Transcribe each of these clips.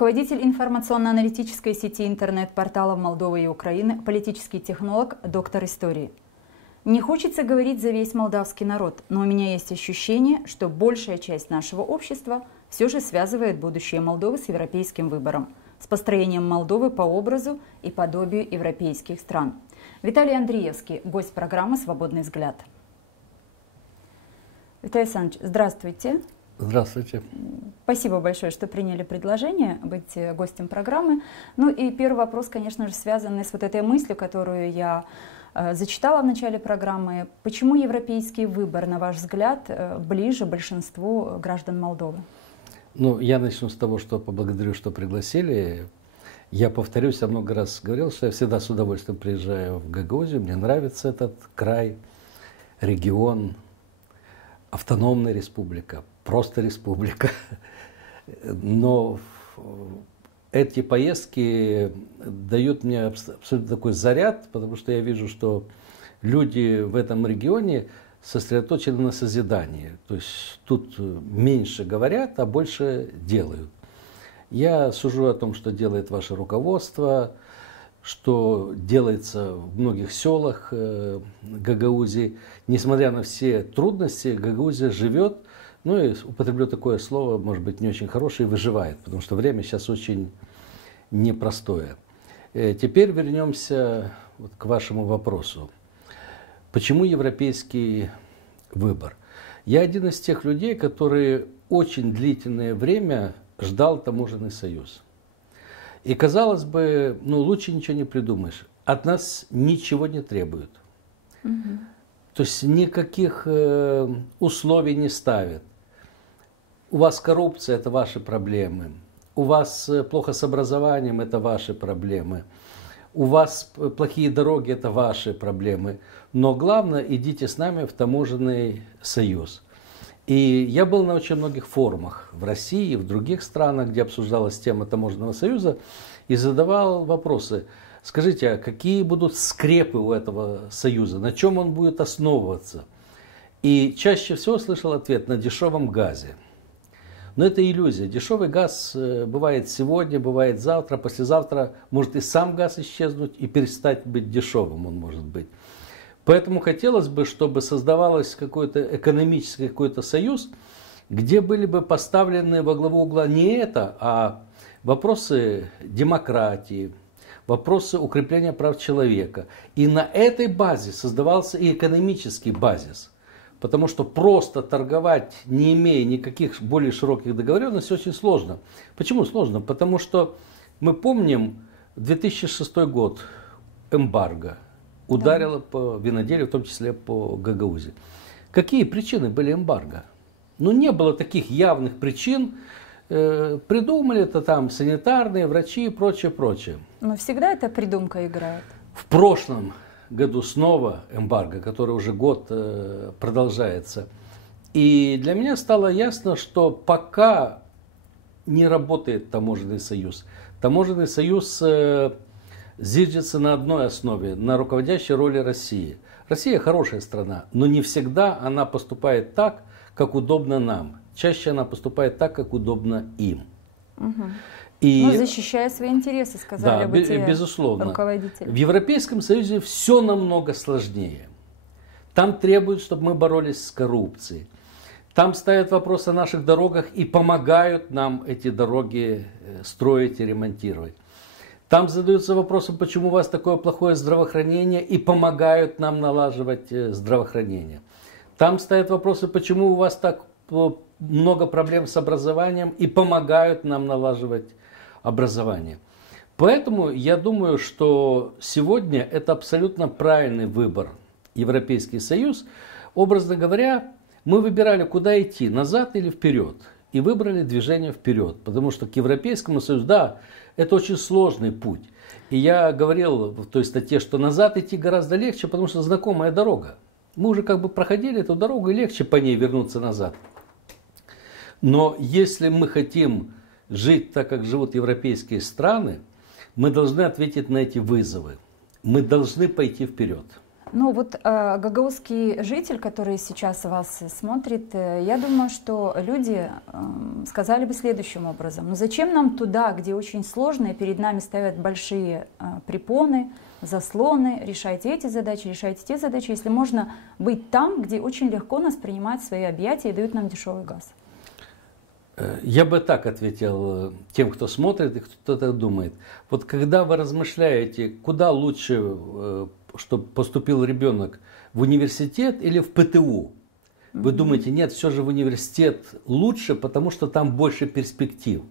руководитель информационно-аналитической сети интернет-порталов Молдовы и Украины, политический технолог, доктор истории. Не хочется говорить за весь молдавский народ, но у меня есть ощущение, что большая часть нашего общества все же связывает будущее Молдовы с европейским выбором, с построением Молдовы по образу и подобию европейских стран. Виталий Андриевский, гость программы «Свободный взгляд». Виталий Александрович, здравствуйте. Здравствуйте. Спасибо большое, что приняли предложение быть гостем программы. Ну и первый вопрос, конечно же, связанный с вот этой мыслью, которую я зачитала в начале программы. Почему европейский выбор, на ваш взгляд, ближе большинству граждан Молдовы? Ну, я начну с того, что поблагодарю, что пригласили. Я повторюсь, я много раз говорил, что я всегда с удовольствием приезжаю в Гагаузию. Мне нравится этот край, регион, автономная республика, просто республика. Но эти поездки дают мне абсолютно такой заряд, потому что я вижу, что люди в этом регионе сосредоточены на созидании. То есть тут меньше говорят, а больше делают. Я сужу о том, что делает ваше руководство, что делается в многих селах Гагаузии. Несмотря на все трудности, Гагаузия живет, ну и употреблю такое слово, может быть, не очень хорошее, выживает, потому что время сейчас очень непростое. Теперь вернемся вот к вашему вопросу. Почему европейский выбор? Я один из тех людей, которые очень длительное время ждал таможенный союз. И казалось бы, ну лучше ничего не придумаешь. От нас ничего не требуют. То есть никаких условий не ставят. У вас коррупция – это ваши проблемы. У вас плохо с образованием – это ваши проблемы. У вас плохие дороги – это ваши проблемы. Но главное, идите с нами в таможенный союз. И я был на очень многих форумах в России и в других странах, где обсуждалась тема таможенного союза, и задавал вопросы. Скажите, а какие будут скрепы у этого союза? На чем он будет основываться? И чаще всего слышал ответ: на дешевом газе. Но это иллюзия. Дешевый газ бывает сегодня, бывает завтра, послезавтра. Может и сам газ исчезнуть и перестать быть дешевым он может быть. Поэтому хотелось бы, чтобы создавался какой-то экономический какой-то союз, где были бы поставлены во главу угла не это, а вопросы демократии, вопросы укрепления прав человека. И на этой базе создавался и экономический базис. Потому что просто торговать, не имея никаких более широких договоренностей, очень сложно. Почему сложно? Потому что мы помним 2006 год, эмбарго ударило по виноделию, в том числе по Гагаузии. Какие причины были эмбарго? Ну, не было таких явных причин. Придумали это там санитарные, врачи и прочее, прочее. Но всегда эта придумка играет. В прошлом году снова эмбарго, который уже год продолжается. И для меня стало ясно, что пока не работает таможенный союз. Таможенный союз зиждется на одной основе, на руководящей роли России. Россия хорошая страна, но не всегда она поступает так, как удобно нам. Чаще она поступает так, как удобно им. И, но защищая свои интересы, сказали бы те безусловно. руководители. В Европейском Союзе все намного сложнее. Там требуют, чтобы мы боролись с коррупцией. Там ставят вопрос о наших дорогах и помогают нам эти дороги строить и ремонтировать. Там задаются вопросом, почему у вас такое плохое здравоохранение, и помогают нам налаживать здравоохранение. Там ставят вопросы, почему у вас так много проблем с образованием, и помогают нам налаживать образование. Поэтому я думаю, что сегодня это абсолютно правильный выбор. Европейский Союз, образно говоря, мы выбирали, куда идти, назад или вперед. И выбрали движение вперед. Потому что к Европейскому Союзу, да, это очень сложный путь. И я говорил в той статье, что назад идти гораздо легче, потому что знакомая дорога. Мы уже как бы проходили эту дорогу, и легче по ней вернуться назад. Но если мы хотим жить так, как живут европейские страны, мы должны ответить на эти вызовы. Мы должны пойти вперед. Ну вот гагаузский житель, который сейчас вас смотрит, я думаю, что люди сказали бы следующим образом: ну зачем нам туда, где очень сложно, и перед нами ставят большие препоны, заслоны, решайте эти задачи, решайте те задачи, если можно быть там, где очень легко нас принимают в свои объятия и дают нам дешевый газ. Я бы так ответил тем, кто смотрит и кто-то думает. Вот когда вы размышляете, куда лучше, чтобы поступил ребенок, в университет или в ПТУ, вы думаете, нет, все же в университет лучше, потому что там больше перспектив.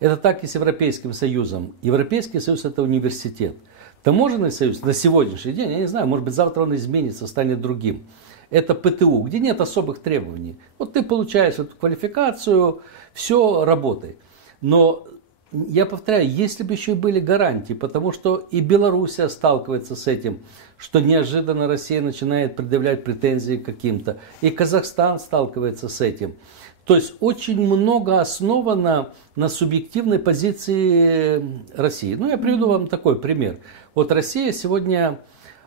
Это так и с Европейским Союзом. Европейский Союз – это университет. Таможенный союз на сегодняшний день, я не знаю, может быть, завтра он изменится, станет другим. Это ПТУ, где нет особых требований. Вот ты получаешь эту квалификацию, все, работай. Но я повторяю, если бы еще и были гарантии, потому что и Белоруссия сталкивается с этим, что неожиданно Россия начинает предъявлять претензии каким-то, и Казахстан сталкивается с этим. То есть очень много основано на субъективной позиции России. Ну, я приведу вам такой пример. Вот Россия сегодня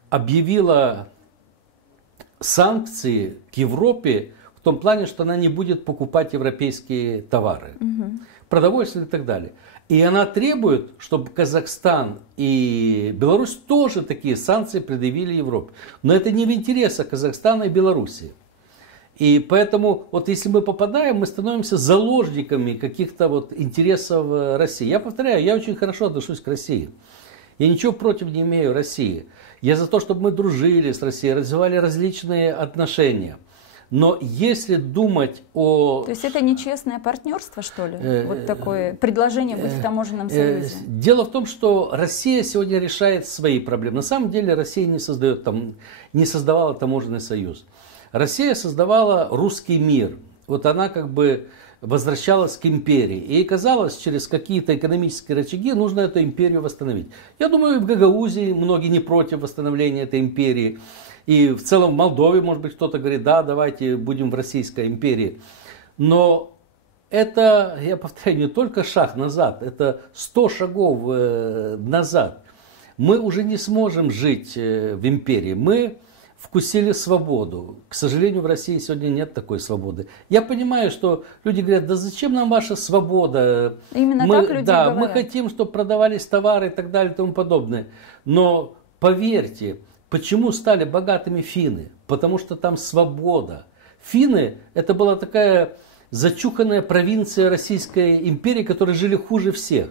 объявила санкции к Европе в том плане, что она не будет покупать европейские товары, продовольствие и так далее. И она требует, чтобы Казахстан и Беларусь тоже такие санкции предъявили Европе. Но это не в интересах Казахстана и Беларуси. И поэтому, вот если мы попадаем, мы становимся заложниками каких-то вот интересов России. Я повторяю, я очень хорошо отношусь к России. Я ничего против не имею России. Я за то, чтобы мы дружили с Россией, развивали различные отношения. Но если думать о... То есть это нечестное партнерство, что ли? Вот такое предложение быть в таможенном союзе? Дело в том, что Россия сегодня решает свои проблемы. На самом деле Россия не создавала таможенный союз. Россия создавала русский мир. Вот она как бы возвращалась к империи. И казалось, через какие-то экономические рычаги нужно эту империю восстановить. Я думаю, в Гагаузии многие не против восстановления этой империи. И в целом в Молдове, может быть, кто-то говорит, да, давайте будем в Российской империи. Но это, я повторяю, не только шаг назад, это 100 шагов назад. Мы уже не сможем жить в империи. Мы вкусили свободу. К сожалению, в России сегодня нет такой свободы. Я понимаю, что люди говорят, да зачем нам ваша свобода? Именно так люди говорят. Мы хотим, чтобы продавались товары и так далее и тому подобное. Но поверьте, почему стали богатыми финны? Потому что там свобода. Финны это была такая зачуханная провинция Российской империи, которые жили хуже всех.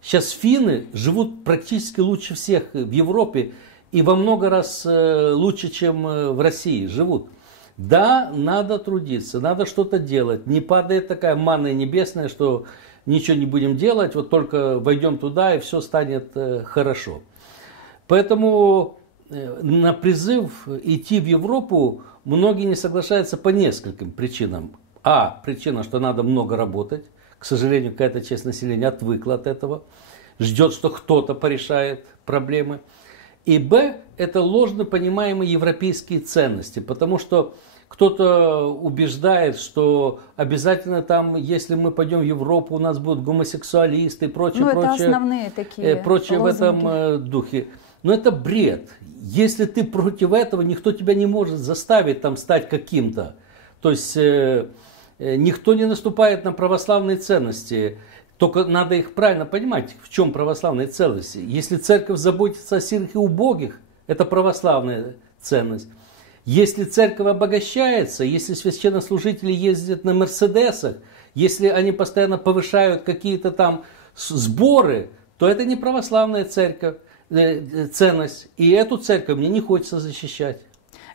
Сейчас финны живут практически лучше всех в Европе. И во много раз лучше, чем в России живут. Да, надо трудиться, надо что-то делать. Не падает такая манна небесная, что ничего не будем делать, вот только войдем туда и все станет хорошо. Поэтому на призыв идти в Европу многие не соглашаются по нескольким причинам. Причина, что надо много работать. К сожалению, какая-то часть населения отвыкла от этого. Ждет, что кто-то порешает проблемы. И Б, это ложно понимаемые европейские ценности, потому что кто-то убеждает, что обязательно там, если мы пойдем в Европу, у нас будут гомосексуалисты и прочее, это основные такие прочее в этом духе. Но это бред. Если ты против этого, никто тебя не может заставить там стать каким-то. То есть никто не наступает на православные ценности. Только надо их правильно понимать, в чем православные ценности. Если церковь заботится о сирых и убогих, это православная ценность. Если церковь обогащается, если священнослужители ездят на мерседесах, если они постоянно повышают какие-то там сборы, то это не православная церковь, ценность. И эту церковь мне не хочется защищать.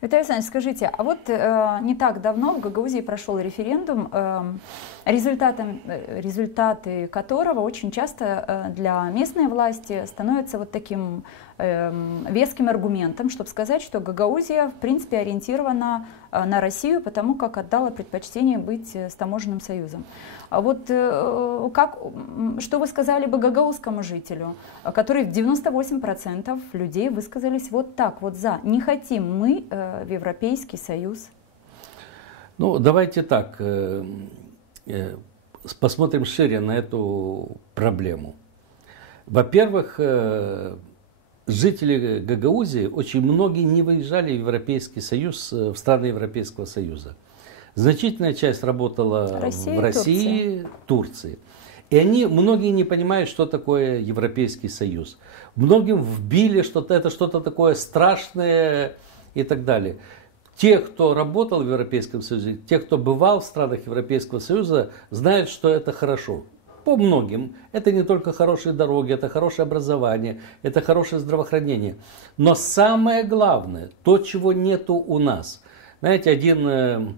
Виталий Александрович, скажите, а вот не так давно в Гагаузии прошел референдум, результаты которого очень часто для местной власти становятся вот таким веским аргументом, чтобы сказать, что Гагаузия в принципе ориентирована на Россию, потому как отдала предпочтение быть с таможенным союзом. А вот что вы сказали бы гагаузскому жителю, который в 98% людей высказались вот так вот за? Не хотим мы в Европейский Союз. Ну, давайте так, посмотрим шире на эту проблему. Во-первых, жители Гагаузии, очень многие не выезжали в Европейский Союз, в страны Европейского Союза. Значительная часть работала в России, Турции. И многие не понимают, что такое Европейский Союз. Многим вбили, что это что-то такое страшное и так далее. Те, кто работал в Европейском Союзе, те, кто бывал в странах Европейского Союза, знают, что это хорошо. По многим. Это не только хорошие дороги, это хорошее образование, это хорошее здравоохранение. Но самое главное, то, чего нету у нас. Знаете, один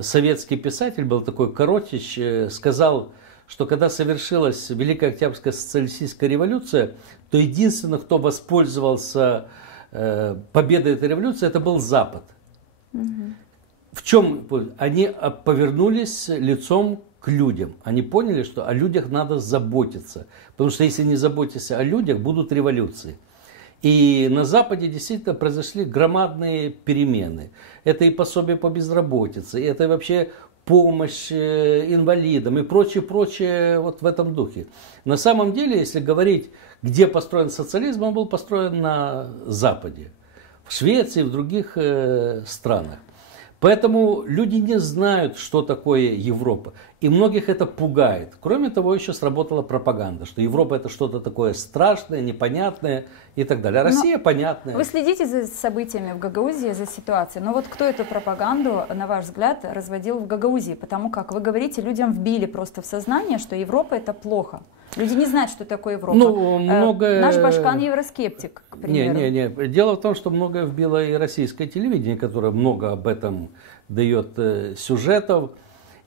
советский писатель, был такой Коротич, сказал, что когда совершилась Великая Октябрьская социалистическая революция, то единственный, кто воспользовался победой этой революции, это был Запад. В чем? Они повернулись лицом к людям. Они поняли, что о людях надо заботиться. Потому что если не заботиться о людях, будут революции. И на Западе действительно произошли громадные перемены. Это и пособие по безработице, и это вообще помощь инвалидам и прочее вот в этом духе. На самом деле, если говорить, где построен социализм, он был построен на Западе. В Швеции, в других странах. Поэтому люди не знают, что такое Европа. И многих это пугает. Кроме того, еще сработала пропаганда, что Европа это что-то такое страшное, непонятное и так далее. А Россия понятная. Вы следите за событиями в Гагаузии, за ситуацией. Но вот кто эту пропаганду, на ваш взгляд, разводил в Гагаузии? Потому как вы говорите, людям вбили просто в сознание, что Европа это плохо. Люди не знают, что такое Европа. Наш Башкан евроскептик, к примеру. Не. Дело в том, что многое вбило и российское телевидение, которое много об этом дает сюжетов,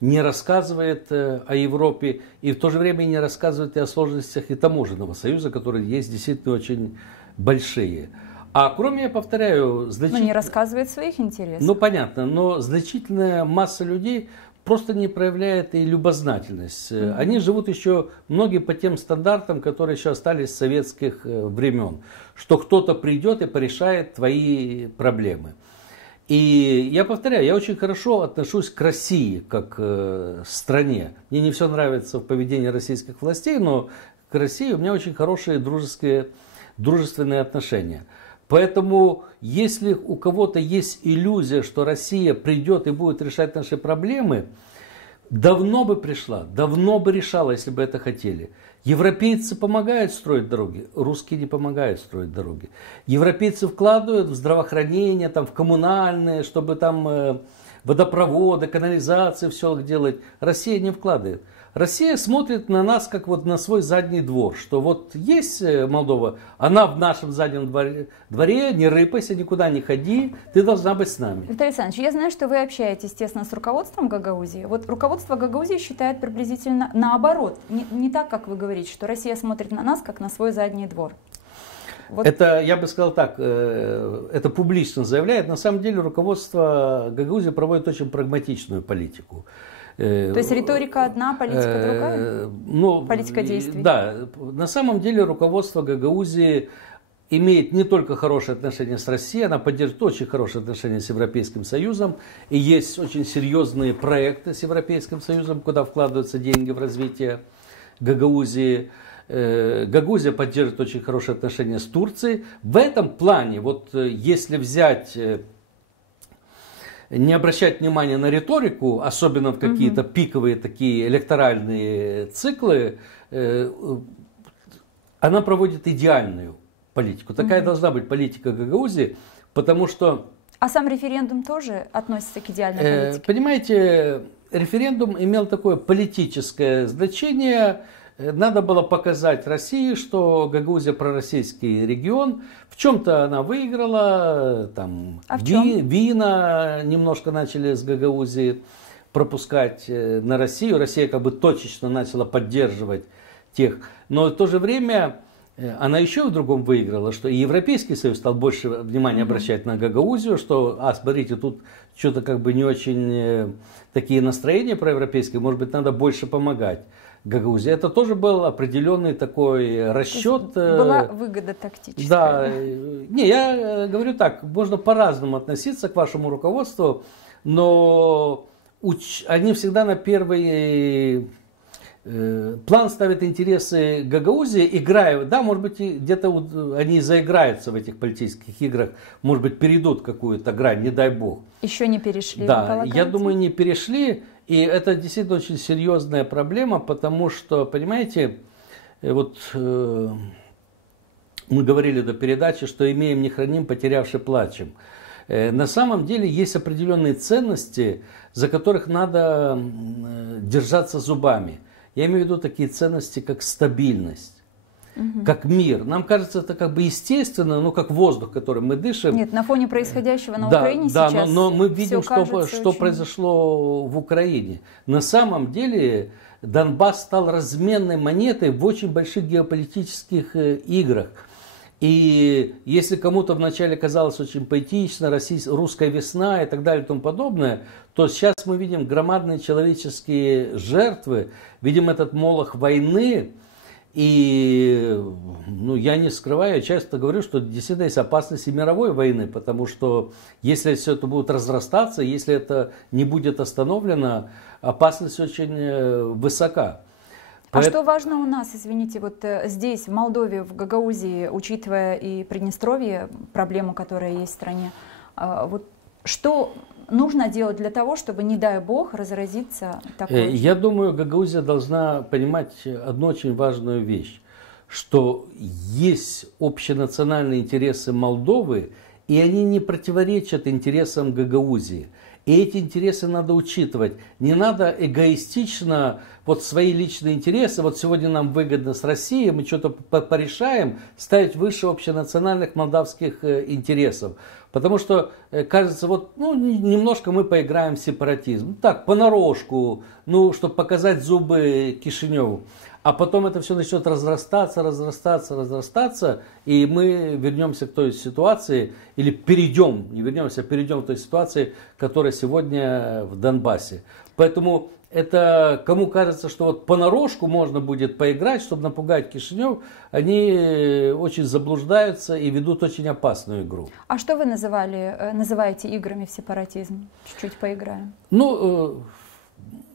не рассказывает о Европе и в то же время не рассказывает и о сложностях и таможенного союза, которые есть действительно очень большие. А кроме, я повторяю, Но не рассказывает своих интересов. Понятно, но значительная масса людей просто не проявляет и любознательность. Они живут еще многие по тем стандартам, которые еще остались с советских времен. Что кто-то придет и порешает твои проблемы. И я повторяю, я очень хорошо отношусь к России как стране. Мне не все нравится в поведении российских властей, но к России у меня очень хорошие дружественные отношения. Поэтому, если у кого-то есть иллюзия, что Россия придет и будет решать наши проблемы, давно бы пришла, давно бы решала, если бы это хотели. Европейцы помогают строить дороги, русские не помогают строить дороги. Европейцы вкладывают в здравоохранение, в коммунальное, чтобы там водопроводы, канализации, все делать. Россия не вкладывает. Россия смотрит на нас как вот на свой задний двор, что вот есть Молдова, она в нашем заднем дворе, не рыпайся, никуда не ходи, ты должна быть с нами. Виталий Александрович, я знаю, что вы общаетесь тесно с руководством Гагаузии. Вот руководство Гагаузии считает приблизительно наоборот, не так, как вы говорите, что Россия смотрит на нас как на свой задний двор. Вот. Это, я бы сказал так, это публично заявляет. На самом деле руководство Гагаузии проводит очень прагматичную политику. То есть риторика одна, политика другая? Политика действий? Да, на самом деле руководство Гагаузии имеет не только хорошие отношения с Россией, она поддерживает очень хорошие отношения с Европейским Союзом. И есть очень серьезные проекты с Европейским Союзом, куда вкладываются деньги в развитие Гагаузии. Гагаузия поддерживает очень хорошие отношения с Турцией. В этом плане, вот если взять... не обращать внимания на риторику, особенно в какие-то пиковые такие электоральные циклы, она проводит идеальную политику. Такая должна быть политика Гагаузии, потому что... А сам референдум тоже относится к идеальной политике? Понимаете, референдум имел такое политическое значение. Надо было показать России, что Гагаузия пророссийский регион. В чем-то она выиграла. Там вина немножко начали с Гагаузии пропускать на Россию. Россия как бы точечно начала поддерживать тех. Но в то же время она еще в другом выиграла, что и Европейский Союз стал больше внимания обращать на Гагаузию, что, смотрите, тут что-то как бы не очень такие настроения проевропейские, может быть, надо больше помогать Гагаузии. Это тоже был определенный такой расчет. Была выгода тактическая. Да. Не, я говорю так, можно по-разному относиться к вашему руководству, но они всегда на первый план ставит интересы Гагаузии, играя, да, может быть, где-то они заиграются в этих политических играх, может быть, перейдут какую-то грань, не дай бог. Еще не перешли. Да, я думаю, не перешли, и это действительно очень серьезная проблема, потому что, понимаете, вот мы говорили до передачи, что имеем, не храним, потерявши, плачем. На самом деле есть определенные ценности, за которых надо держаться зубами. Я имею в виду такие ценности, как стабильность, как мир. Нам кажется, это как бы естественно, ну как воздух, которым мы дышим. Нет, на фоне происходящего на Украине сейчас. Да, но мы видим, что очень... произошло в Украине. На самом деле Донбасс стал разменной монетой в очень больших геополитических играх. И если кому-то вначале казалось очень поэтично, русская весна и так далее и тому подобное, то сейчас мы видим громадные человеческие жертвы, видим этот молох войны. И я не скрываю, я часто говорю, что действительно есть опасность и мировой войны, потому что если все это будет разрастаться, если это не будет остановлено, опасность очень высока. А что важно у нас, извините, вот здесь, в Молдове, в Гагаузии, учитывая и Приднестровье, проблему, которая есть в стране, вот что нужно делать для того, чтобы, не дай бог, разразиться такой? Я думаю, Гагаузия должна понимать одну очень важную вещь, что есть общенациональные интересы Молдовы, и они не противоречат интересам Гагаузии. И эти интересы надо учитывать. Не надо эгоистично вот свои личные интересы, вот сегодня нам выгодно с Россией, мы что-то порешаем, ставить выше общенациональных молдавских интересов. Потому что кажется, вот немножко мы поиграем в сепаратизм. Так, понарошку, чтобы показать зубы Кишиневу. А потом это все начнет разрастаться, и мы вернемся к той ситуации, или перейдем, не вернемся, а перейдем к той ситуации, которая сегодня в Донбассе. Поэтому это, кому кажется, что вот понарошку можно будет поиграть, чтобы напугать Кишинев, они очень заблуждаются и ведут очень опасную игру. А что вы называете играми в сепаратизм? Чуть-чуть поиграем.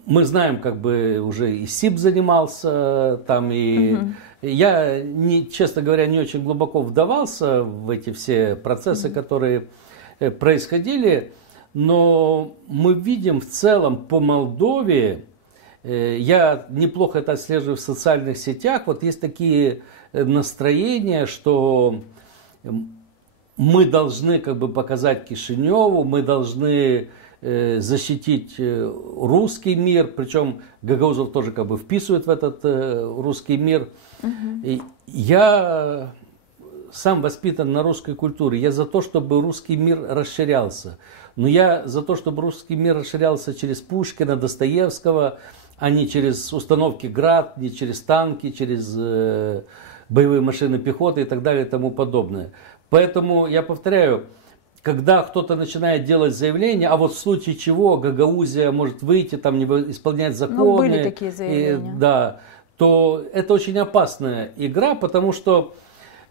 Мы знаем, как бы уже и СИП занимался там, и я, честно говоря, не очень глубоко вдавался в эти все процессы, которые происходили, но мы видим в целом по Молдове, я неплохо это отслеживаю в социальных сетях, вот есть такие настроения, что мы должны как бы показать Кишиневу, мы должны защитить русский мир, причем Гагаузов тоже как бы вписывает в этот русский мир. И я сам воспитан на русской культуре, я за то, чтобы русский мир расширялся. Но я за то, чтобы русский мир расширялся через Пушкина, Достоевского, а не через установки ГРАД, не через танки, через боевые машины пехоты и так далее и тому подобное. Поэтому я повторяю, когда кто-то начинает делать заявление, а вот в случае чего Гагаузия может выйти, там не исполнять законы, были такие заявления. То это очень опасная игра, потому что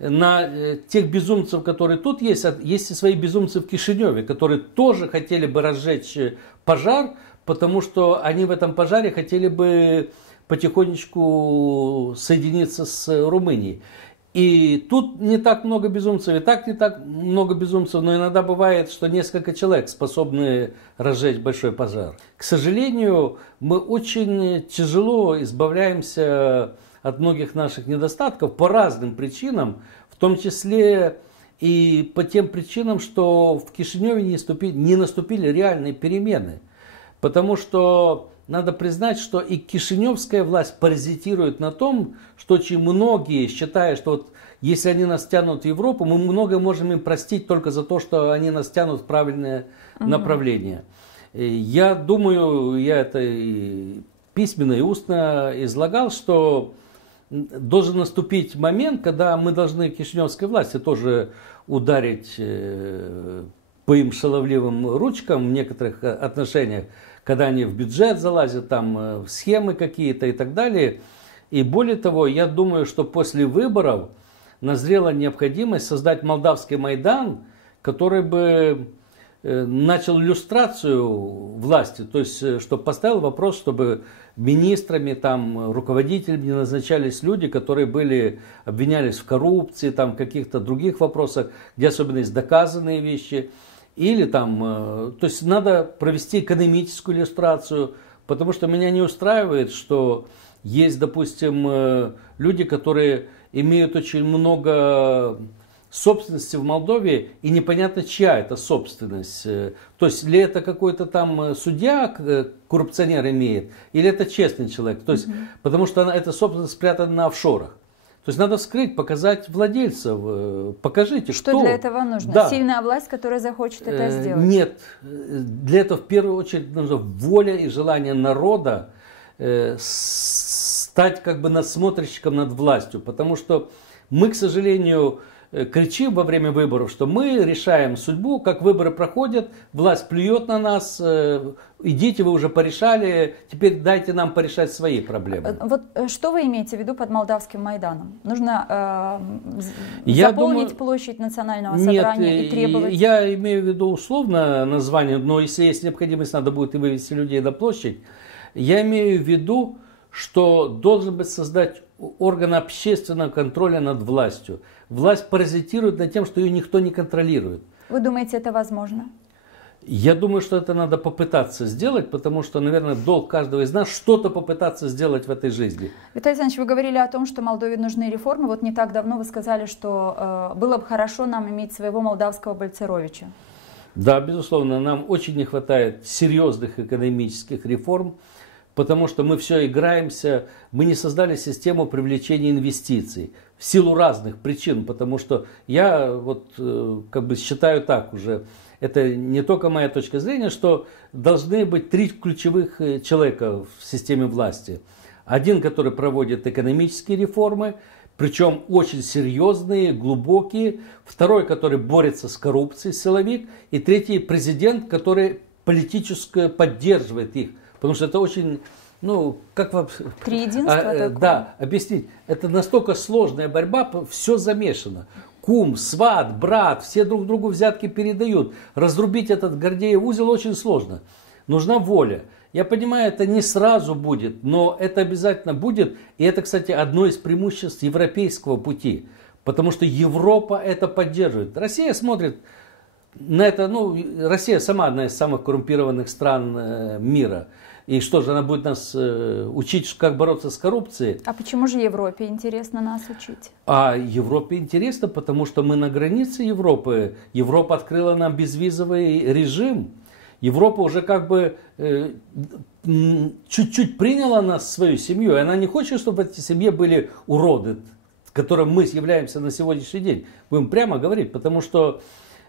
на тех безумцев, которые тут есть и свои безумцы в Кишиневе, которые тоже хотели бы разжечь пожар, потому что они в этом пожаре хотели бы потихонечку соединиться с Румынией. И тут не так много безумцев, и так не так много безумцев, но иногда бывает, что несколько человек способны разжечь большой пожар. К сожалению, мы очень тяжело избавляемся от многих наших недостатков по разным причинам, в том числе и по тем причинам, что в Кишиневе не наступили реальные перемены. Потому что надо признать, что и кишиневская власть паразитирует на том, что очень многие считают, что вот если они нас тянут в Европу, мы многое можем им простить только за то, что они нас тянут в правильное направление. Я думаю, я это и письменно, и устно излагал, что должен наступить момент, когда мы должны кишиневской власти тоже ударить по им шаловливым ручкам в некоторых отношениях, когда они в бюджет залазят, там в схемы какие-то и так далее. И более того, я думаю, что после выборов назрела необходимость создать молдавский Майдан, который бы начал иллюстрацию власти, то есть, чтобы поставил вопрос, чтобы министрами, там, руководителями не назначались люди, которые обвинялись в коррупции, там, каких-то других вопросах, где особенно есть доказанные вещи. Или там, то есть надо провести экономическую иллюстрацию, потому что меня не устраивает, что есть, допустим, люди, которые имеют очень много собственности в Молдове, и непонятно, чья это собственность. То есть, ли это какой-то там судья, коррупционер имеет, или это честный человек. То есть, потому что эта собственность спрятана на офшорах. То есть, надо вскрыть, показать владельцев, покажите, что кто. Для этого нужно? Да. Сильная власть, которая захочет это сделать? Нет. Для этого в первую очередь нужна воля и желание народа стать как бы надсмотрщиком над властью. Потому что мы, к сожалению, кричим во время выборов, что мы решаем судьбу, как выборы проходят, власть плюет на нас, идите, вы уже порешали, теперь дайте нам порешать свои проблемы. Вот что вы имеете в виду под Молдавским Майданом? Нужно заполнить площадь национального собрания и требовать... Я имею в виду условно название, но если есть необходимость, надо будет и вывести людей на площадь. Я имею в виду, что должен быть создать орган общественного контроля над властью. Власть паразитирует над тем, что ее никто не контролирует. Вы думаете, это возможно? Я думаю, что это надо попытаться сделать, потому что, наверное, долг каждого из нас что-то попытаться сделать в этой жизни. Виталий Александрович, вы говорили о том, что Молдове нужны реформы. Вот не так давно вы сказали, что было бы хорошо нам иметь своего молдавского Бальцеровича. Да, безусловно, нам очень не хватает серьезных экономических реформ, потому что мы все играемся, мы не создали систему привлечения инвестиций в силу разных причин, потому что я вот как бы считаю так уже, это не только моя точка зрения, что должны быть 3 ключевых человека в системе власти. Один, который проводит экономические реформы, причем очень серьезные, глубокие. Второй, который борется с коррупцией, силовик. И третий, президент, который политически поддерживает их. Потому что это очень, как вам... Триединство да, объяснить. Это настолько сложная борьба, все замешано. Кум, сват, брат, все друг другу взятки передают. Разрубить этот Гордеев узел очень сложно. Нужна воля. Я понимаю, это не сразу будет, но это обязательно будет. И это, кстати, одно из преимуществ европейского пути. Потому что Европа это поддерживает. Россия смотрит на это, Россия сама одна из самых коррумпированных стран мира. И что же, она будет нас учить, как бороться с коррупцией? А почему же Европе интересно нас учить? А Европе интересно, потому что мы на границе Европы. Европа открыла нам безвизовый режим. Европа уже как бы чуть-чуть приняла нас в свою семью. И она не хочет, чтобы в этой семье были уроды, которым мы являемся на сегодняшний день. Будем прямо говорить, потому что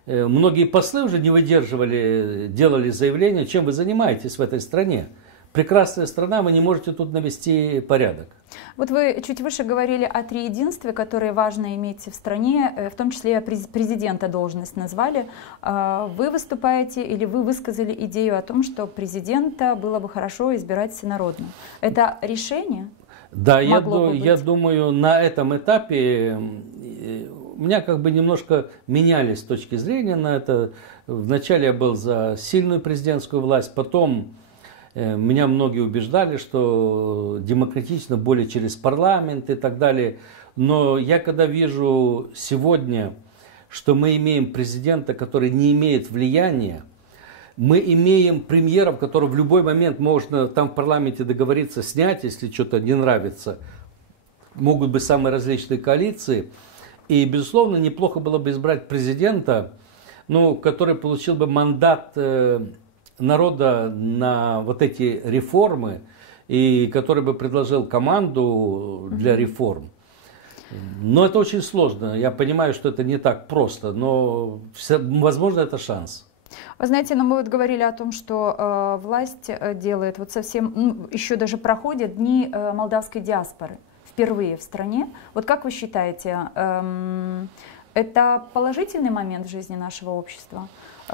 многие послы уже не выдерживали, делали заявление, чем вы занимаетесь в этой стране. Прекрасная страна, вы не можете тут навести порядок. Вот вы чуть выше говорили о триединстве, которые важно иметь в стране, в том числе президента должность назвали. Вы выступаете или вы высказали идею о том, что президента было бы хорошо избирать всенародно. Это решение? Да, я думаю, на этом этапе у меня как бы немножко менялись точки зрения на это. Вначале я был за сильную президентскую власть, потом меня многие убеждали, что демократично более через парламент и так далее. Но я когда вижу сегодня, что мы имеем президента, который не имеет влияния, мы имеем премьеров, которого в любой момент можно там в парламенте договориться снять, если что-то не нравится. Могут быть самые различные коалиции. И, безусловно, неплохо было бы избрать президента, который получил бы мандат народа на вот эти реформы и который бы предложил команду для реформ. Но это очень сложно. Я понимаю, что это не так просто, но, возможно, это шанс. Вы знаете, мы вот говорили о том, что власть делает, вот совсем, еще даже проходят дни молдавской диаспоры впервые в стране. Вот как вы считаете, это положительный момент в жизни нашего общества?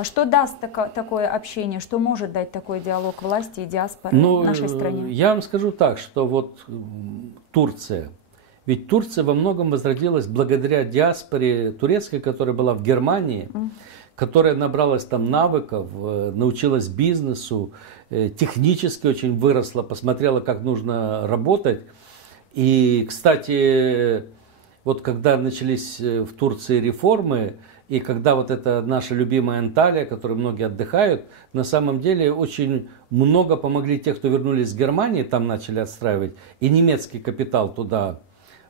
Что даст такое общение, что может дать такой диалог власти и диаспоры в нашей стране? Я вам скажу так, что вот Турция. Ведь Турция во многом возродилась благодаря диаспоре турецкой, которая была в Германии, которая набралась там навыков, научилась бизнесу, технически очень выросла, посмотрела, как нужно работать. И, кстати, вот когда начались в Турции реформы, и когда вот эта наша любимая Анталия, в которой многие отдыхают, на самом деле очень много помогли те, кто вернулись с Германии, там начали отстраивать, и немецкий капитал туда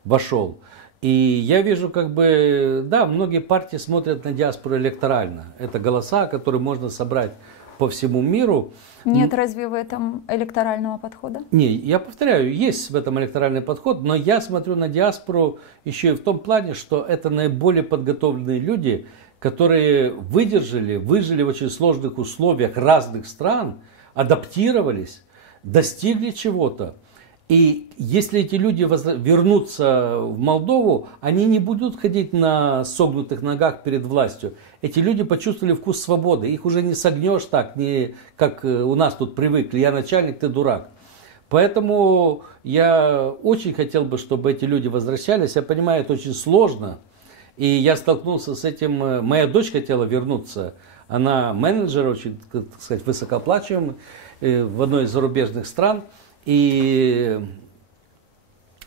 вошел. И я вижу, как бы, да, многие партии смотрят на диаспору электорально. Это голоса, которые можно собрать по всему миру. Нет разве в этом электорального подхода? Не, я повторяю, есть в этом электоральный подход, но я смотрю на диаспору еще и в том плане, что это наиболее подготовленные люди, которые выжили в очень сложных условиях разных стран, адаптировались, достигли чего-то. И если эти люди вернутся в Молдову, они не будут ходить на согнутых ногах перед властью. Эти люди почувствовали вкус свободы. Их уже не согнешь так, не как у нас тут привыкли. Я начальник, ты дурак. Поэтому я очень хотел бы, чтобы эти люди возвращались. Я понимаю, это очень сложно. И я столкнулся с этим. Моя дочь хотела вернуться. Она менеджер, очень, так сказать, высокооплачиваемый в одной из зарубежных стран. И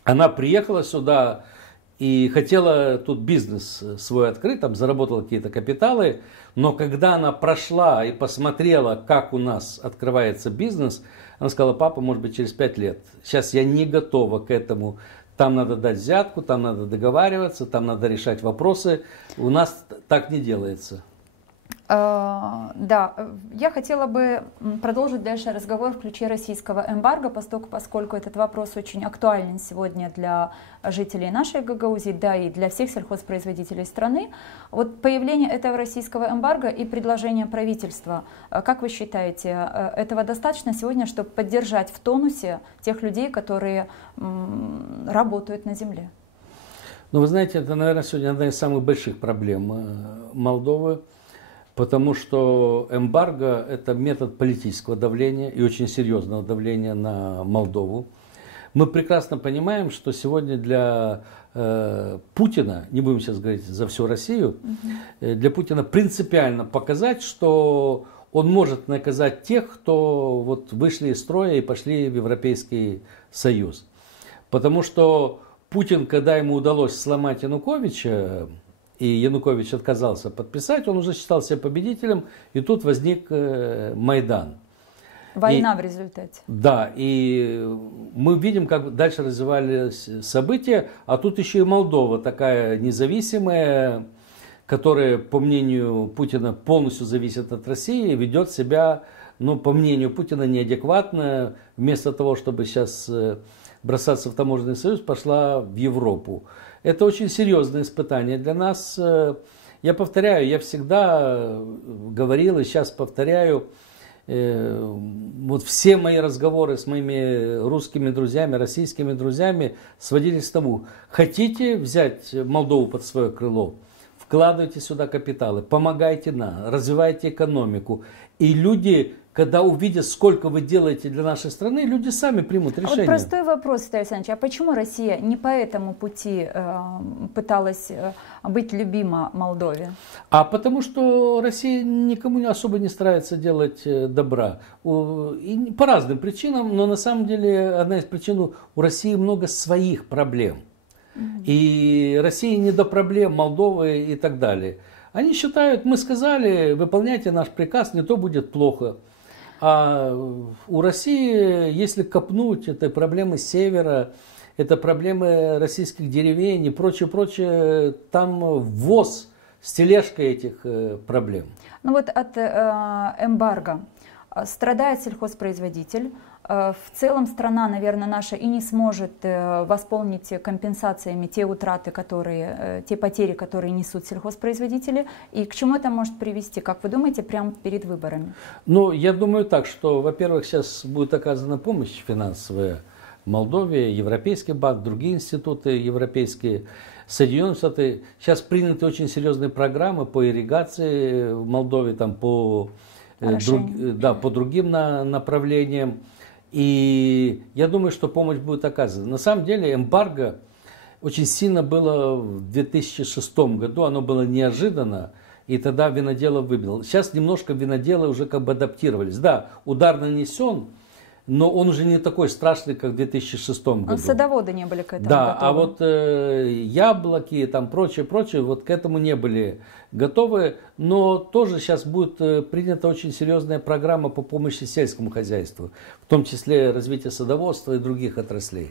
она приехала сюда и хотела тут бизнес свой открыть, там заработала какие-то капиталы. Но когда она прошла и посмотрела, как у нас открывается бизнес, она сказала: папа, может быть, через 5 лет. Сейчас я не готова к этому. Там надо дать взятку, там надо договариваться, там надо решать вопросы. У нас так не делается. Да, я хотела бы продолжить дальше разговор в ключе российского эмбарго, поскольку этот вопрос очень актуален сегодня для жителей нашей Гагаузии, да и для всех сельхозпроизводителей страны. Вот появление этого российского эмбарго и предложение правительства, как вы считаете, этого достаточно сегодня, чтобы поддержать в тонусе тех людей, которые работают на земле? Ну, вы знаете, это, наверное, сегодня одна из самых больших проблем Молдовы. Потому что эмбарго – это метод политического давления и очень серьезного давления на Молдову. Мы прекрасно понимаем, что сегодня для Путина, не будем сейчас говорить за всю Россию, для Путина принципиально показать, что он может наказать тех, кто вот вышли из строя и пошли в Европейский Союз. Потому что Путин, когда ему удалось сломать Януковича, и Янукович отказался подписать, он уже считал себя победителем, и тут возник Майдан. Война в результате. Да, и мы видим, как дальше развивались события, а тут еще и Молдова, такая независимая, которая, по мнению Путина, полностью зависит от России, ведет себя, ну, по мнению Путина, неадекватно. Вместо того, чтобы сейчас бросаться в таможенный союз, пошла в Европу. Это очень серьезное испытание для нас. Я повторяю, я всегда говорил и сейчас повторяю, вот все мои разговоры с моими русскими друзьями, российскими друзьями сводились к тому: хотите взять Молдову под свое крыло, вкладывайте сюда капиталы, помогайте нам, развивайте экономику. И люди, когда увидят, сколько вы делаете для нашей страны, люди сами примут решение. Вот простой вопрос, Виталий Александрович, а почему Россия не по этому пути пыталась быть любима Молдове? А потому что Россия никому особо не старается делать добра. И по разным причинам, но на самом деле одна из причин: у России много своих проблем. И России не до проблем Молдовы и так далее. Они считают: мы сказали, выполняйте наш приказ, не то будет плохо. А у России, если копнуть, это проблемы севера, это проблемы российских деревень и прочее, там ввоз с тележкой этих проблем. Ну вот от эмбарго страдает сельхозпроизводитель. В целом страна, наверное, наша и не сможет восполнить компенсациями те утраты, те потери, которые несут сельхозпроизводители. И к чему это может привести, как вы думаете, прямо перед выборами? Ну, я думаю так, что, во-первых, сейчас будет оказана помощь финансовая Молдове, Европейский банк, другие институты европейские, Соединенные Штаты. Сейчас приняты очень серьезные программы по ирригации в Молдове, там, по другим направлениям. И я думаю, что помощь будет оказана. На самом деле эмбарго очень сильно было в 2006 году, оно было неожиданно. и тогда Виноделов выбил. Сейчас немножко виноделы уже как бы адаптировались. Да, удар нанесен, но он уже не такой страшный, как в 2006 году. Садоводы не были к этому да, готовы. А вот яблоки, там прочее, вот к этому не были готовы. Но тоже сейчас будет принята очень серьезная программа по помощи сельскому хозяйству, в том числе развитие садоводства и других отраслей.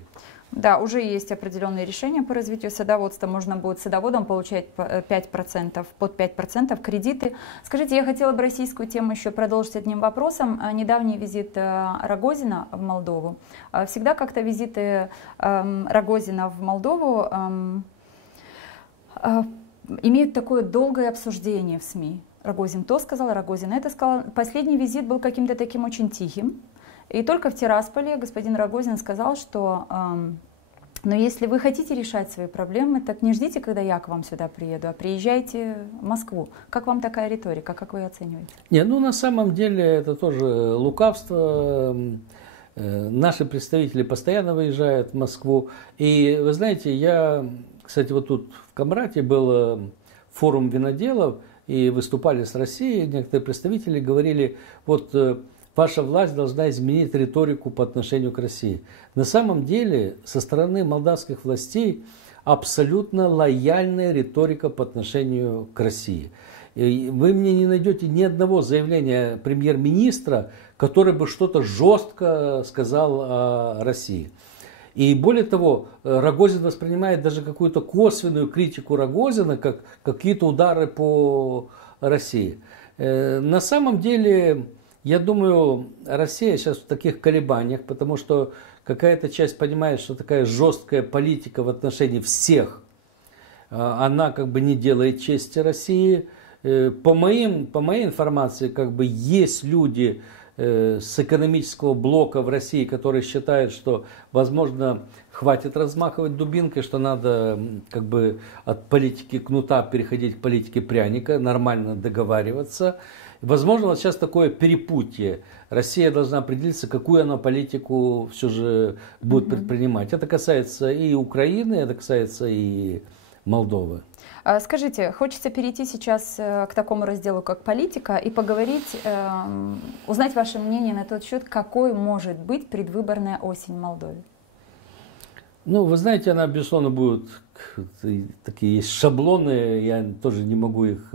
Да, уже есть определенные решения по развитию садоводства. Можно будет садоводам получать 5%, под 5% кредиты. Скажите, я хотела бы российскую тему еще продолжить одним вопросом. Недавний визит Рогозина в Молдову. Всегда как-то визиты Рогозина в Молдову имеют такое долгое обсуждение в СМИ. Рогозин то сказал, Рогозин это сказал. Последний визит был каким-то таким очень тихим. И только в Тирасполе господин Рогозин сказал, что но если вы хотите решать свои проблемы, так не ждите, когда я к вам сюда приеду, а приезжайте в Москву. Как вам такая риторика? Как вы оцениваете? Не, ну на самом деле это тоже лукавство. Наши представители постоянно выезжают в Москву. И вы знаете, кстати, вот тут в Камрате был форум виноделов, и выступали с Россией, некоторые представители говорили, вот ваша власть должна изменить риторику по отношению к России. На самом деле, со стороны молдавских властей абсолютно лояльная риторика по отношению к России. И вы мне не найдете ни одного заявления премьер-министра, который бы что-то жестко сказал о России. И более того, Рогозин воспринимает даже какую-то косвенную критику Рогозина как какие-то удары по России. На самом деле, я думаю, Россия сейчас в таких колебаниях, потому что какая-то часть понимает, что такая жесткая политика в отношении всех, она как бы не делает чести России. По моей информации, как бы есть люди с экономического блока в России, которые считают, что, возможно, хватит размахивать дубинкой, что надо как бы от политики кнута переходить к политике пряника, нормально договариваться. Возможно, вот сейчас такое перепутье. Россия должна определиться, какую она политику все же будет предпринимать. Это касается и Украины, это касается и Молдовы. Скажите, хочется перейти сейчас к такому разделу, как политика, и поговорить, узнать ваше мнение на тот счет, какой может быть предвыборная осень в Молдове. Ну, вы знаете, она, безусловно, будет, такие есть шаблоны, я тоже не могу их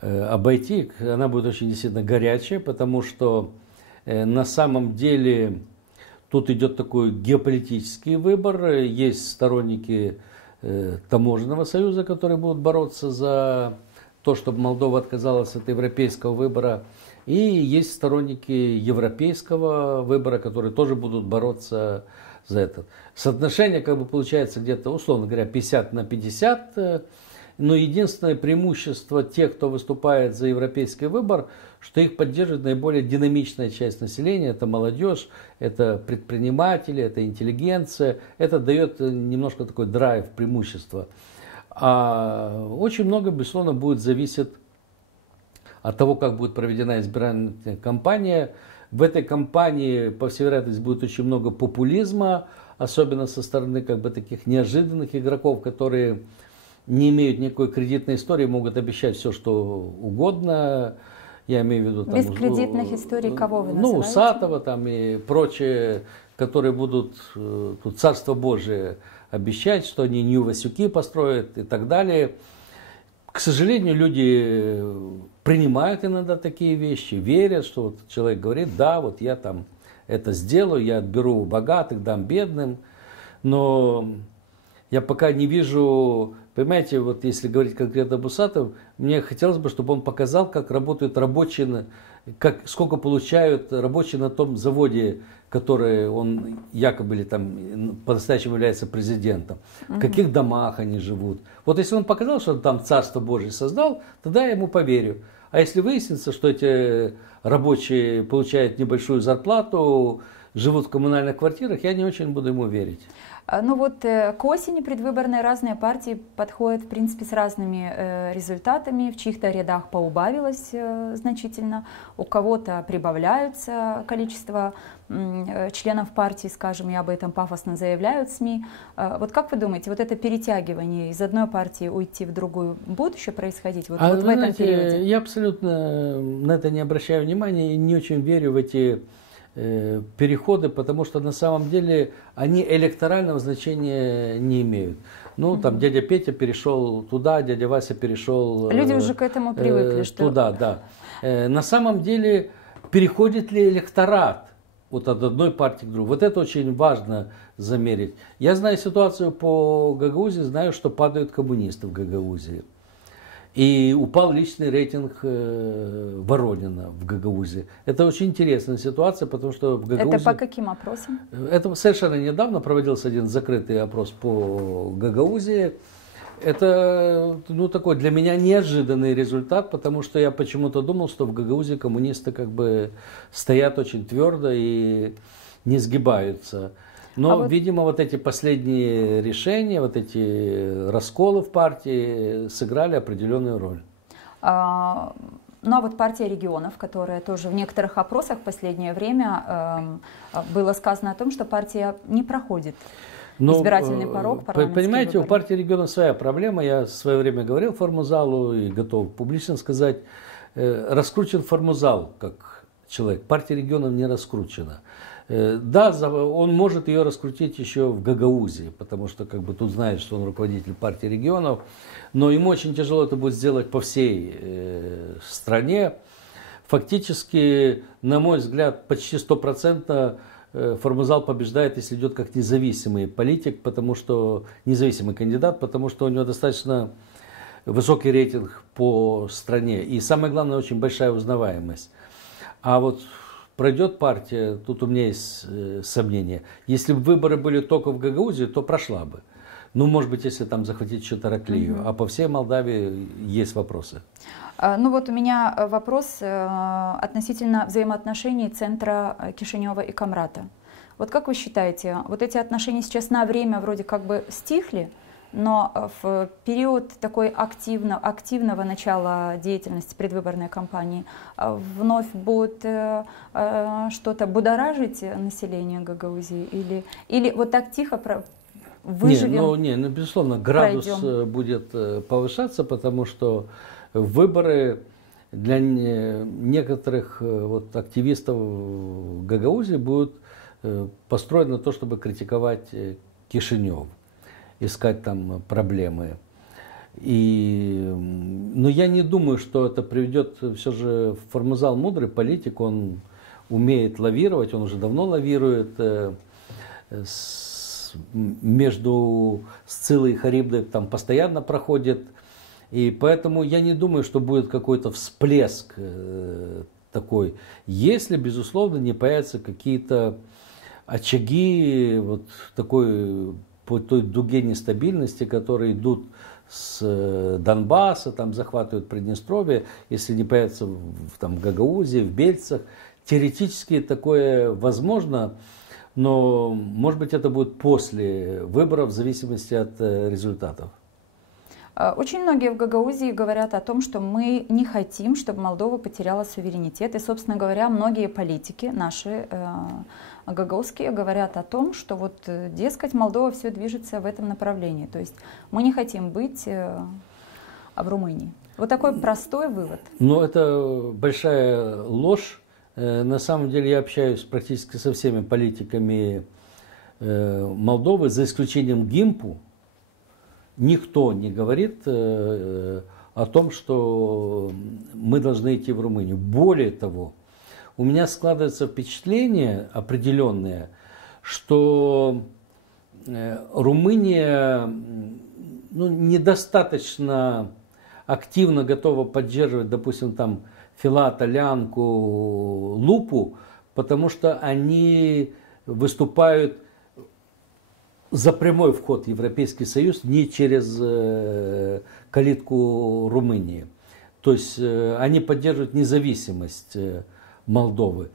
обойти. Она будет очень действительно горячая, потому что на самом деле тут идет такой геополитический выбор. Есть сторонники таможенного союза, которые будут бороться за то, чтобы Молдова отказалась от европейского выбора. И есть сторонники европейского выбора, которые тоже будут бороться за это. Соотношение как бы получается где-то, условно говоря, 50 на 50. Но единственное преимущество тех, кто выступает за европейский выбор, что их поддерживает наиболее динамичная часть населения. Это молодежь, это предприниматели, это интеллигенция. Это дает немножко такой драйв, преимущество. А очень много, безусловно, будет зависеть от того, как будет проведена избирательная кампания. В этой кампании, по всей вероятности, будет очень много популизма, особенно со стороны как бы таких неожиданных игроков, которые не имеют никакой кредитной истории, могут обещать все, что угодно. Я имею в виду там, без кредитных историй кого вы называете? Ну, Сатова там и прочие, которые будут тут Царство Божие обещать, что они Нью-Васюки построят и так далее. К сожалению, люди принимают иногда такие вещи, верят, что вот человек говорит, да, вот я там это сделаю, я отберу у богатых, дам бедным. Но я пока не вижу, понимаете, вот если говорить конкретно об Усатове, мне хотелось бы, чтобы он показал, как работают рабочие, сколько получают рабочие на том заводе, который он якобы или там по-настоящему является президентом, в каких домах они живут. Вот если он показал, что он там Царство Божие создал, тогда я ему поверю. А если выяснится, что эти рабочие получают небольшую зарплату, живут в коммунальных квартирах, я не очень буду ему верить. Ну вот к осени предвыборные разные партии подходят, в принципе, с разными результатами. В чьих-то рядах поубавилось значительно, у кого-то прибавляются количество членов партии, скажем, и об этом пафосно заявляют СМИ. Вот как вы думаете, вот это перетягивание из одной партии уйти в другую будет еще происходить вот, вот в этом периоде? Я абсолютно на это не обращаю внимания и не очень верю в эти переходы, потому что на самом деле они электорального значения не имеют. Ну, там дядя Петя перешел туда, дядя Вася перешел Люди уже к этому привыкли. Туда, да. На самом деле, переходит ли электорат вот от одной партии к другой? Вот это очень важно замерить. Я знаю ситуацию по Гагаузии, знаю, что падают коммунисты в Гагаузии. И упал личный рейтинг Воронина в Гагаузии. Это очень интересная ситуация, потому что в Гагаузии... Это по каким опросам? Это совершенно недавно проводился один закрытый опрос по Гагаузии. Это, ну, такой для меня неожиданный результат, потому что я почему-то думал, что в Гагаузии коммунисты как бы стоят очень твердо и не сгибаются. Но, видимо, вот эти последние решения, вот эти расколы в партии сыграли определенную роль. Ну а вот партия регионов, которая тоже в некоторых опросах в последнее время было сказано о том, что партия не проходит избирательный порог. Понимаете, у партии регионов своя проблема. Я в свое время говорил формозалу и готов публично сказать, раскручен формозал как человек. Партия регионов не раскручена. Да, он может ее раскрутить еще в Гагаузии, потому что как бы тут знает, что он руководитель партии регионов, но ему очень тяжело это будет сделать по всей стране. Фактически, на мой взгляд, почти 100% формозал побеждает, если идет как независимый политик, потому что независимый кандидат, потому что у него достаточно высокий рейтинг по стране и, самое главное, очень большая узнаваемость. А вот пройдет партия, тут у меня есть сомнения. Если бы выборы были только в Гагаузии, то прошла бы. Ну, может быть, если там захватить еще Тараклию. А по всей Молдавии есть вопросы. Ну вот у меня вопрос относительно взаимоотношений центра Кишинева и Камрата. Вот как вы считаете, вот эти отношения сейчас на время вроде как бы стихли, но в период такой активного начала деятельности предвыборной кампании вновь будет что-то будоражить население Гагаузии? Или вот так тихо выживем? Безусловно, градус будет повышаться, потому что выборы для некоторых вот, активистов Гагаузии будут построены на то, чтобы критиковать Кишинев, искать там проблемы. Но я не думаю, что это приведет, все же Формозал мудрый политик, он умеет лавировать, он уже давно лавирует между Сциллой и Харибдой, там постоянно проходит. И поэтому я не думаю, что будет какой-то всплеск такой, если, безусловно, не появятся какие-то очаги вот такой, по той дуге нестабильности, которые идут с Донбасса, там захватывают Приднестровье, если не появятся в Гагаузии, в Бельцах. Теоретически такое возможно, но, может быть, это будет после выборов, в зависимости от результатов. Очень многие в Гагаузии говорят о том, что мы не хотим, чтобы Молдова потеряла суверенитет. И, собственно говоря, многие политики наши гагаузские говорят о том, что вот, дескать, Молдова все движется в этом направлении. То есть мы не хотим быть в Румынии. Вот такой простой вывод. Но это большая ложь. На самом деле я общаюсь практически со всеми политиками Молдовы, за исключением ГИМПу. Никто не говорит о том, что мы должны идти в Румынию. Более того, у меня складывается впечатление определенное, что Румыния недостаточно активно готова поддерживать, допустим, там Филата, Лянку, Лупу, потому что они выступают за прямой вход в Европейский Союз не через калитку Румынии. То есть они поддерживают независимость Молдовы.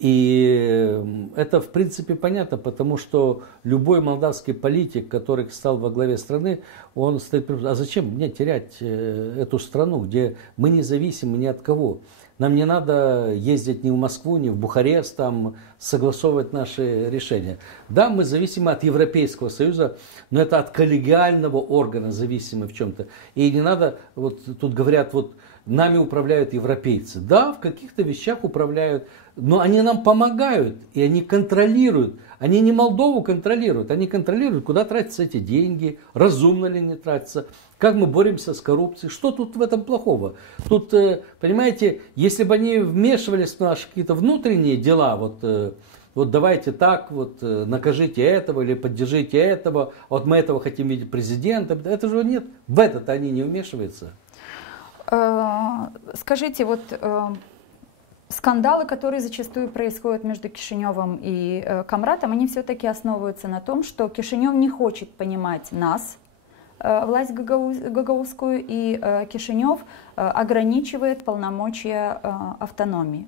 И это, в принципе, понятно, потому что любой молдавский политик, который стал во главе страны, он стоит... А зачем мне терять эту страну, где мы не зависимы ни от кого? Нам не надо ездить ни в Москву, ни в Бухарест, там, согласовывать наши решения. Да, мы зависимы от Европейского Союза, но это от коллегиального органа зависимы в чем-то. И не надо, вот тут говорят, вот нами управляют европейцы. Да, в каких-то вещах управляют, но они нам помогают, и они контролируют. Они не Молдову контролируют, они контролируют, куда тратятся эти деньги, разумно ли не тратятся, как мы боремся с коррупцией. Что тут в этом плохого? Тут, понимаете, если бы они вмешивались в наши какие-то внутренние дела, вот давайте так, вот накажите этого или поддержите этого, вот мы этого хотим видеть президента, это же нет, в это они не вмешиваются. Скажите, вот скандалы, которые зачастую происходят между Кишиневым и Камратом, они все-таки основываются на том, что Кишинев не хочет понимать нас, власть гагаузскую, и Кишинев ограничивает полномочия автономии.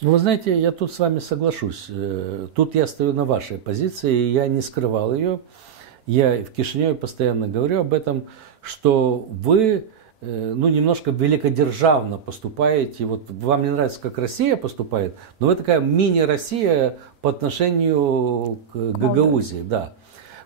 Ну, вы знаете, я тут с вами соглашусь. Тут я стою на вашей позиции, и я не скрывал ее. Я в Кишиневе постоянно говорю об этом, что вы немножко великодержавно поступаете. Вот вам не нравится, как Россия поступает, но вы такая мини-Россия по отношению к Гагаузии. Да.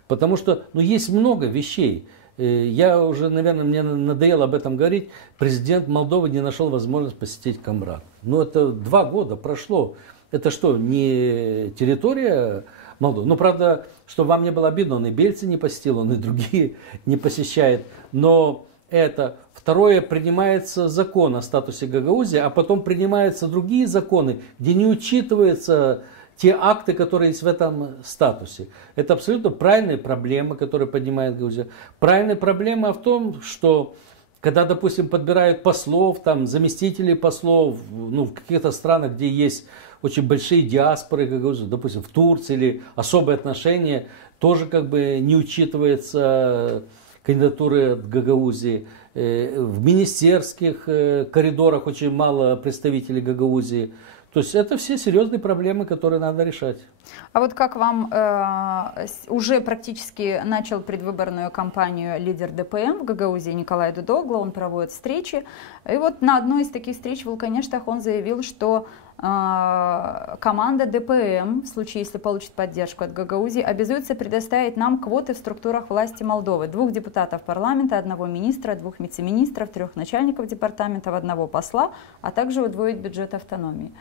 Потому что есть много вещей. Я уже, наверное, мне надоело об этом говорить. Президент Молдовы не нашел возможность посетить Камрат. Это 2 года прошло. Это что, не территория Молдовы? Правда, чтобы вам не было обидно, он и Бельцы не посетил, он и другие не посещает. Но это. Второе, принимается закон о статусе Гагаузии, а потом принимаются другие законы, где не учитываются те акты, которые есть в этом статусе. Это абсолютно правильные проблемы, которые поднимает Гагаузия. Правильная проблема в том, что когда, допустим, подбирают послов, там, заместителей послов, в каких-то странах, где есть очень большие диаспоры Гагаузии, допустим, в Турции или особые отношения, тоже не учитывается кандидатуры от Гагаузии. В министерских коридорах очень мало представителей Гагаузии. То есть это все серьезные проблемы, которые надо решать. А вот как вам уже практически начал предвыборную кампанию лидер ДПМ в Гагаузии Николай Дудогло, он проводит встречи. И вот на одной из таких встреч в Вулканештах он заявил, что команда ДПМ, в случае, если получит поддержку от Гагаузии, обязуется предоставить нам квоты в структурах власти Молдовы. 2 депутатов парламента, 1 министра, 2 вице-министров, 3 начальников департаментов, 1 посла, а также удвоить бюджет автономии.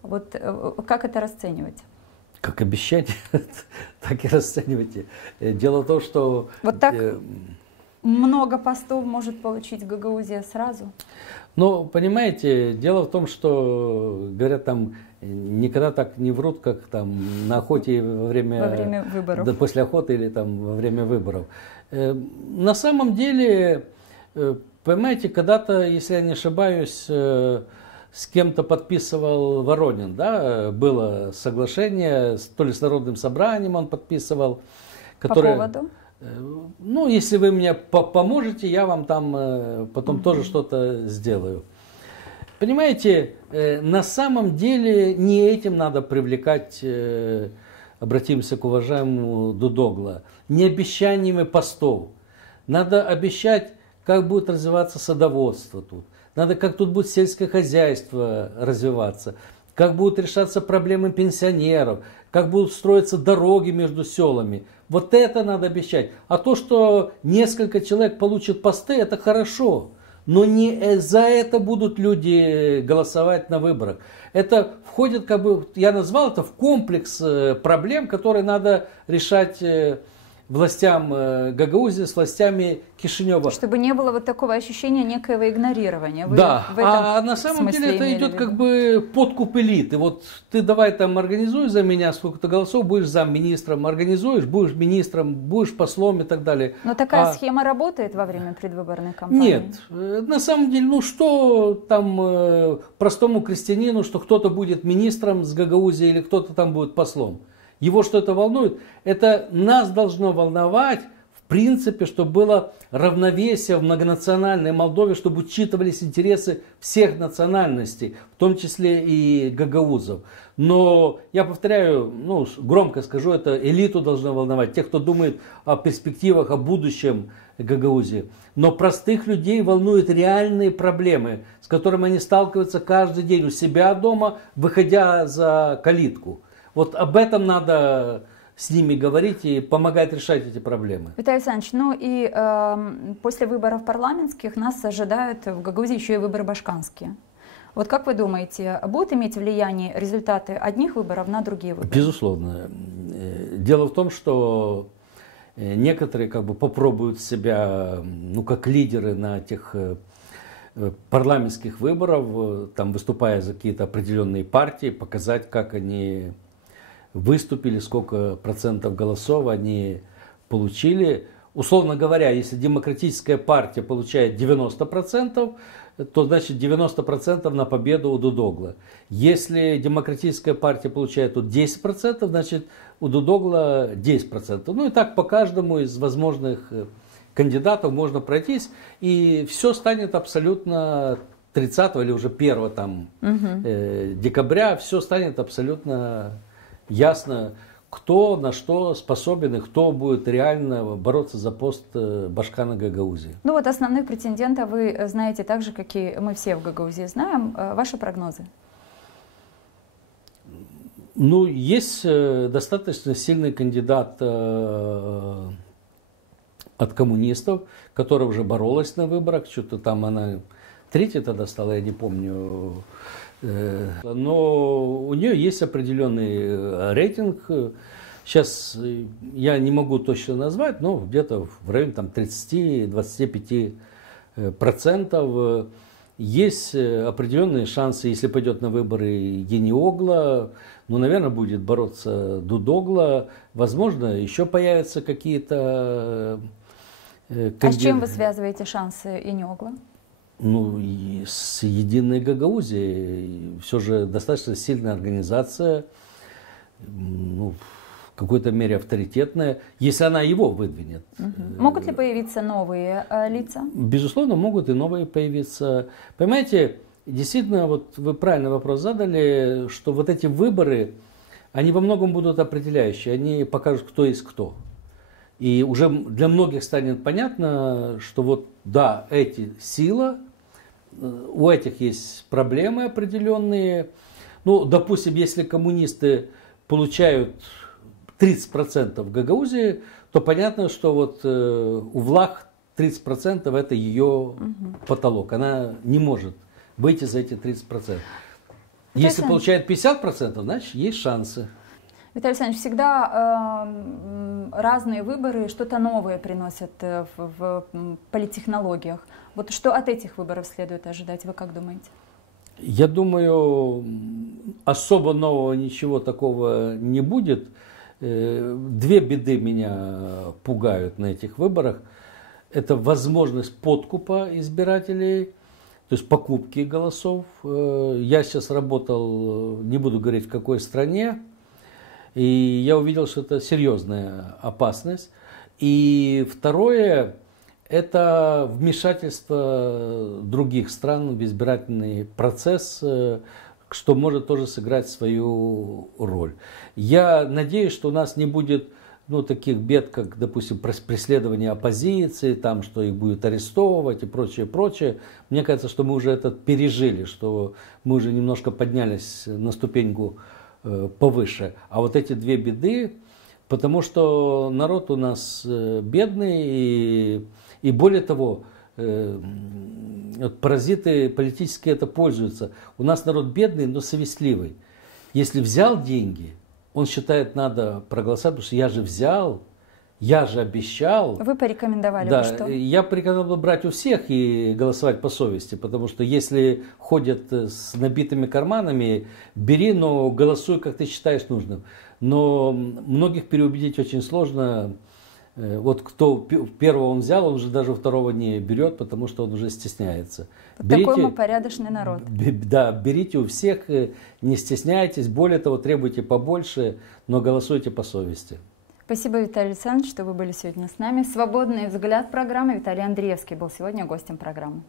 Вот как это расценивать? Как обещание, так и расценивайте. Дело в том, что... Вот так много постов может получить Гагаузия сразу? Понимаете, дело в том, что, говорят, там никогда так не врут, как там на охоте во время выборов. Да, после охоты или там во время выборов. На самом деле, понимаете, когда-то, если я не ошибаюсь, с кем-то подписывал Воронин, да, было соглашение, то ли с Народным собранием он подписывал. Которое, по поводу? Если вы мне поможете, я вам там потом тоже что-то сделаю. Понимаете, на самом деле не этим надо привлекать, обратимся к уважаемому Дудогло, не обещаниями постов. Надо обещать, как будет развиваться садоводство тут. Надо, как тут будет сельское хозяйство развиваться, как будут решаться проблемы пенсионеров, как будут строиться дороги между селами. Вот это надо обещать. А то, что несколько человек получат посты, это хорошо. Но не за это будут люди голосовать на выборах. Это входит, я назвал это в комплекс проблем, которые надо решать властям Гагаузии с властями Кишинева. Чтобы не было вот такого ощущения некоего игнорирования. Да, а на самом деле это идет подкуп элиты. Вот ты давай там организуй за меня сколько-то голосов, будешь замминистром, организуешь, будешь министром, будешь послом и так далее. Но такая схема работает во время предвыборной кампании? Нет, на самом деле, что там простому крестьянину, что кто-то будет министром с Гагаузии или кто-то там будет послом. Его что-то волнует? Это нас должно волновать в принципе, чтобы было равновесие в многонациональной Молдове, чтобы учитывались интересы всех национальностей, в том числе и гагаузов. Но я повторяю, ну, громко скажу, это элиту должно волновать, тех, кто думает о перспективах, о будущем Гагаузии. Но простых людей волнуют реальные проблемы, с которыми они сталкиваются каждый день у себя дома, выходя за калитку. Вот об этом надо с ними говорить и помогать решать эти проблемы. Виталий Александрович, ну и после выборов парламентских нас ожидают в Гагаузии еще и выборы башканские. Вот как вы думаете, будут иметь влияние результаты одних выборов на другие выборы? Безусловно. Дело в том, что некоторые как бы попробуют себя, ну, как лидеры на этих парламентских выборах, там, выступая за какие-то определенные партии, показать, как они выступили, сколько процентов голосов они получили. Условно говоря, если демократическая партия получает 90%, то значит 90% на победу у Дудогла. Если демократическая партия получает 10%, значит у Дудогла 10%. Ну и так по каждому из возможных кандидатов можно пройтись, и все станет абсолютно 30 или уже 1 там, декабря, все станет абсолютно ясно, кто на что способен и кто будет реально бороться за пост башкана Гагаузии. Ну вот основных претендентов вы знаете так же, как и мы все в Гагаузии знаем. Ваши прогнозы? Ну, есть достаточно сильный кандидат от коммунистов, которая уже боролась на выборах, что-то там она 3-я тогда стала, я не помню. Но у нее есть определенный рейтинг. Сейчас я не могу точно назвать, но где-то в районе 30-25%. Есть определенные шансы, если пойдет на выборы Ениогла, ну, наверное, будет бороться Дудогла. Возможно, еще появятся какие-то кандидаты. А с чем вы связываете шансы Ениогла? Ну, и с Единой Гагаузией. Все же достаточно сильная организация, ну, в какой-то мере авторитетная, если она его выдвинет. Могут ли появиться новые лица? Безусловно, могут и новые появиться. Понимаете, действительно, вот вы правильный вопрос задали, что вот эти выборы, они во многом будут определяющие, они покажут, кто есть кто. И уже для многих станет понятно, что вот да, эти сила, у этих есть проблемы определенные. Ну, допустим, если коммунисты получают 30% в Гагаузии, то понятно, что вот у Влах 30% это ее потолок. Она не может выйти за эти 30%. Если получает 50%, значит есть шансы. Виталий Александрович, всегда разные выборы что-то новое приносят в политтехнологиях. Вот что от этих выборов следует ожидать, вы как думаете? Я думаю, особо нового ничего такого не будет. 2 беды меня пугают на этих выборах. Это возможность подкупа избирателей, то есть покупки голосов. Я сейчас работал, не буду говорить в какой стране, и я увидел, что это серьезная опасность. И второе, это вмешательство других стран в избирательный процесс, что может тоже сыграть свою роль. Я надеюсь, что у нас не будет таких бед, как, допустим, преследование оппозиции, там, что их будут арестовывать и прочее, прочее. Мне кажется, что мы уже это пережили, что мы уже немножко поднялись на ступеньку повыше. А вот эти 2 беды, потому что народ у нас бедный, и более того, паразиты политические это пользуются. У нас народ бедный, но совестливый. Если взял деньги, он считает, надо проголосовать, потому что я же взял, я же обещал. Вы порекомендовали, да, что? Я порекомендовал брать у всех и голосовать по совести, потому что если ходят с набитыми карманами, бери, но голосуй, как ты считаешь нужным. Но многих переубедить очень сложно. Вот кто первого он взял, он уже даже второго не берет, потому что он уже стесняется. Такой мы порядочный народ. Да, берите у всех, не стесняйтесь, более того, требуйте побольше, но голосуйте по совести. Спасибо, Виталий Александрович, что вы были сегодня с нами. «Свободный взгляд» программы. Виталий Андреевский был сегодня гостем программы.